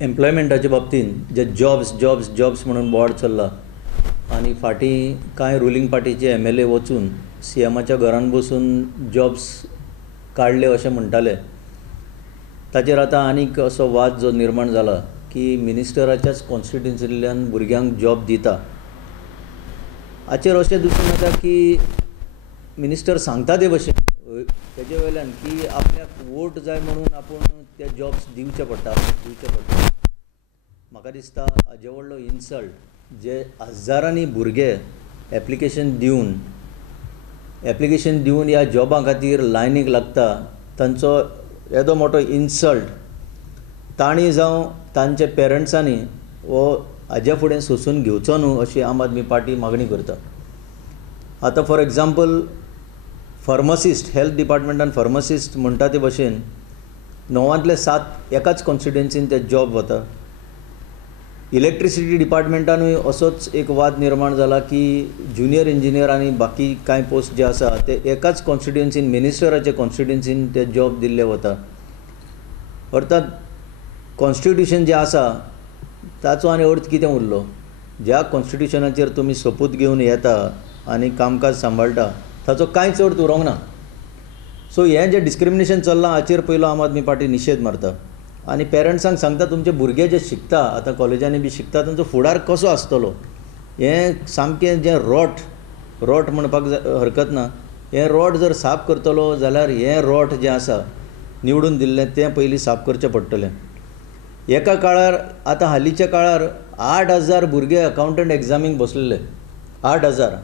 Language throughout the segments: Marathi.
एम्प्लॉयमेंटाच्या बाबतीन जे जॉब्स म्हणून बोवाड चल्ला आणि फाटीं कांय रुलींग पार्टीचे MLA वचून CMच्या घरान बसून जॉब्स काडले अशें म्हणटाले. ताचेर आतां आनीक असो वाद जो निर्माण जाला की मिनिस्टराच्याच कॉन्स्टिट्युन्सींतल्यान भुरग्यांक जॉब दिता. हाचेर अशें दिसून येता की मिनिस्टर सांगता ते भशेन तेजे वयल्यान की आपल्याक वोट जाय म्हणून आपूण ते जॉब्स दिवचे पडटा. म्हाका दिसता हाजे व्हडलो इन्सल्ट जे हजारांनी भुरगे एप्लिकेशन दिवन ह्या जॉबा खातीर लायनीक लागता तांचो येदो मोठो इन्सल्ट तांणी जावं तांचे पेरंट्सांनी हो हाज्या फुडें सोंसून घेवचो न्हू अशी आम आदमी पार्टी मागणी करता. आतां फॉर एग्जाम्पल फार्मासिस्ट हेल्थ डिपार्टमेंटान फार्मासिस्ट म्हणटा ते भशेन 9तले 7 एकाच कॉन्स्टिट्युएन्सीन ते जॉब वता. इलेक्ट्रिसिटी डिपार्टमेंटानूय असोच एक वाद निर्माण जाला की ज्युनियर इंजिनियर आनी बाकी कांय पोस्ट जे आसा ते एकाच कॉन्स्टिट्युएन्सीन मिनिस्टराचे कॉन्स्टिट्युएन्सीन ते जॉब दिल्ले वता. अर्थात कॉन्स्टिट्युशन जे आसा ताचो आनी अर्थ कितें उरलो. ज्या कॉन्स्टिट्युशनाचेर तुमी सोपूत घेवन येता आनी कामकाज सांबाळटा ताचो कांयच अर्थ उरोंक ना. सो हें जें डिस्क्रिमिनेशन चल्लां हाचेर पयलो आम आदमी पार्टी निशेध मारता आनी पेरंट्सांक सांगता तुमचे भुरगे जे शिकता आतां कॉलेजांनी बी शिकता तांचो फुडार कसो आसतलो. हें सामकें जें रोट म्हणपाक हरकत ना. हें रोट जर साफ करतलो जाल्यार हें रोट जें आसा निवडून दिल्लें तें पयलीं साफ करचें पडटलें. एका काळार आतां हालींच्या काळार 8,000 भुरगे अकावंटंट एग्जामीक बसलेले 8,000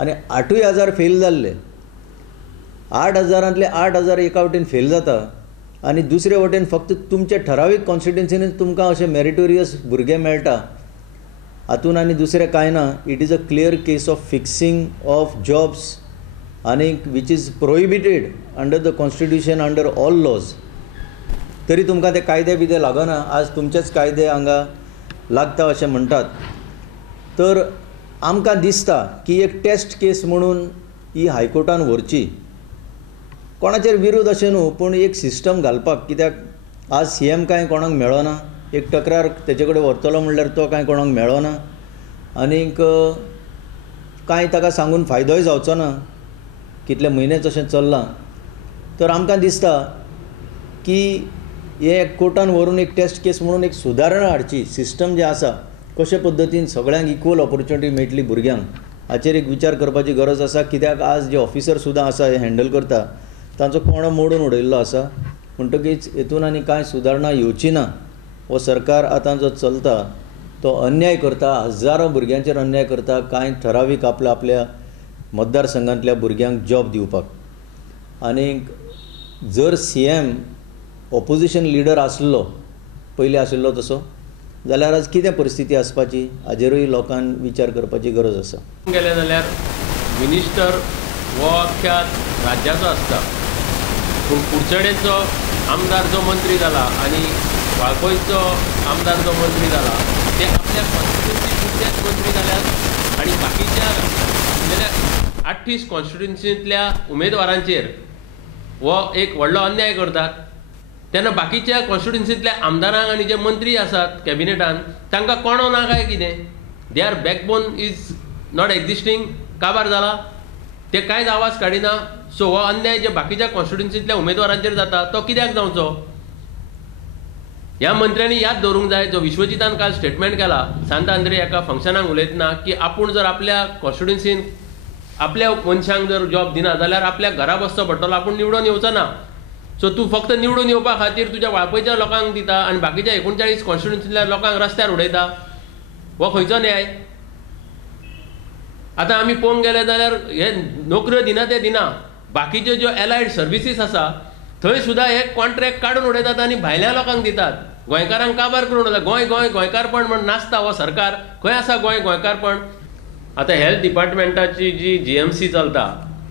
आनी 8,000 फेल जाल्ले. 8,000तले 8,000 एका वटेन फेल जाता आनी दुसरे वटेन फक्त तुमचे ठरावीक कॉन्स्टिट्युएन्सीनूच तुमकां अशे मेरिटोरियस भुरगे मेळटा. हातून आनी दुसरें कांय ना. It is a clear case of fixing of jobs आनी which is prohibited under the constitution under all laws. तरी तुमकां ते कायदे बिदे लागना. आज तुमचेच कायदे हांगा लागता अशें म्हणटात. तर आमकां दिसता की एक टेस्ट केस म्हणून ही हायकोर्टान व्हरची. कोणाचेर विरोध अशें न्हू पूण एक सिस्टम घालपाक. कित्याक आज CM कांय कोणाक मेळना. एक तक्रार तेजे कडेन व्हरतलो म्हणल्यार तो कांय कोणाक मेळना आनीक कांय ताका सांगून फायदोय जावचो ना. कितले म्हयनेच अशें चल्लां. तर आमकां दिसता की हे कोर्टान व्हरून एक टेस्ट केस म्हणून एक सुदारणा हाडची. सिस्टम जे आसा कशे पद्दतीन सगळ्यांक इक्वल ऑपॉर्च्युनिटी मेळटली भुरग्यांक हाचेर एक विचार करपाची गरज आसा. कित्याक आज जे ऑफिसर सुद्दां आसा हे हँडल करता तांचो कोणो मोडून उडयल्लो आसा. म्हणटकीच हेतून आनी कांय सुदारणा येवची ना. हो सरकार आतां जो चलता तो अन्याय करता. हजारो भुरग्यांचेर अन्याय करता. कांय ठरावीक आपल्या मतदारसंघांतल्या भुरग्यांक जॉब दिवपाक. आनीक जर CM ऑपोजिशन लिडर आसलो पयलीं आशिल्लो तसो जाल्यार आज कितें परिस्थिती आसपाची हाजेरूय लोकांक विचार करपाची गरज आसा. गेले जाल्यार मिनिस्टर हो अख्ख्या राज्याचो आसता. पूण कुडचडेंचो आमदार जो मंत्री जाला आनी वाळपयचो आमदार जो मंत्री जाला ते आपल्या कॉन्स्टिट्युएन्सींतलेच मंत्री जाल्यात आनी बाकीच्या आशिल्ल्या 38 कॉन्स्टिट्युएन्सींतल्या उमेदवारांचेर हो एक व्हडलो अन्याय करतात. तेन्ना बाकीच्या कॉन्स्टिट्युएन्सींतल्या आमदारांक आनी जे मंत्री आसात कॅबिनेटान तांकां कोणो ना काय कितें. They are backbone is not existing. काबार जाला. ते कांयच आवाज काडिना. सो हो अन्याय जे बाकीच्या कॉन्स्टिट्युएन्सींतल्या उमेदवारांचेर जाता तो कित्याक जावचो. ह्या मंत्र्यांनी याद दवरूंक जाय जो विश्वजितान काल स्टेटमेंट केला सांत आंद्रे एका फंक्शनाक उलयतना की आपूण जर आपल्या कॉन्स्टिट्युएन्सीन आपल्या मनशांक जर जॉब दिना जाल्यार आपल्याक घरा बसचो पडटलो. आपूण निवडून येवचो ना. सो तूं फक्त निवडून येवपा खातीर तुज्या वाळपयच्या लोकांक दिता आनी बाकीच्या 39 कॉन्स्टिट्युएन्सींतल्या लोकांक रस्त्यार उडयता. हो खंयचो न्याय. आतां आमी पळोवंक गेले जाल्यार हे नोकऱ्यो दिना ते दिना. बाकीच्यो ज्यो एलायड सर्विसीस आसा थंय सुद्दां हे कॉन्ट्रॅक्ट काडून उडयतात आनी भायल्या लोकांक दितात. गोंयकारांक काबार करून उडयतात. गोंयकारपण म्हण नासता हो सरकार. खंय आसा गोंयकारपण. आतां हेल्थ डिपार्टमेंटाची जी GMC चलता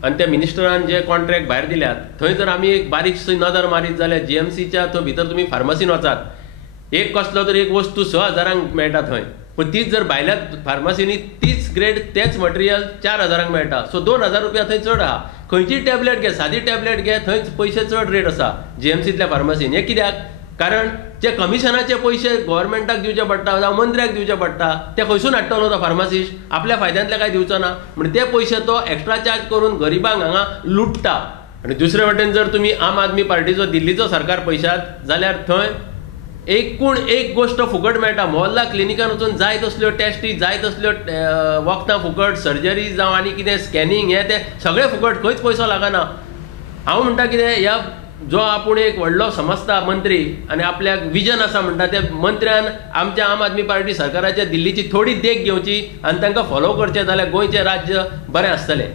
आनी त्या मिनिस्टरान जे कॉन्ट्रॅक्ट भायर दिल्यात थंय जर आमी एक बारीकशी नदर मारीत जाल्यार GMCच्या थंय भितर तुमी फार्मसीन वचात एक कसलो तरी एक वस्तू 6,000 मेळटा थंय. पूण तीच जर भायल्या फार्मासीनी तीच ग्रेड तेच मटेरियल 4,000 मेळटा. सो 2,000 रुपया थंय चड आहा. खंयची टॅबलेट घे सादी टॅबलेट घे थंय पयशे चड रेट आसा GMCतल्या फार्मासीन. हे कित्याक कारण जे कमिशनाचे पयशे गव्हर्मेंटाक दिवचे पडटा जावं मंत्र्याक दिवचे पडटा ते खंयसून हाडटलो तो फार्मासिस्ट आपल्या फायद्यांतले काय दिवचो ना म्हणजे ते पयशे तो एक्स्ट्रा चार्ज करून गरिबांक हांगा लुटता आनी दुसरे वटेन जर तुमी आम आदमी पार्टीचो दिल्लीचो सरकार पळयशात जाल्यार थंय एकूण एक गोष्ट फुकट मेळटा मोहल्ला क्लिनिकान वचून जाय तसल्यो टेस्टी जाय तसल्यो वखदां फुकट सर्जरी जावं आनी कितें स्कॅनिंग हें तें सगळें फुकट खंयच पयसो लागना हांव म्हणटा कितें ह्या जो आपूण एक व्हडलो समजता मंत्री आनी आपल्याक विजन आसा म्हणटा त्या मंत्र्यान आमच्या आम आदमी पार्टी सरकाराच्या दिल्लीची थोडी देख घेवची आनी तांकां फॉलो करचें जाल्यार गोंयचें राज्य बरें आसतलें.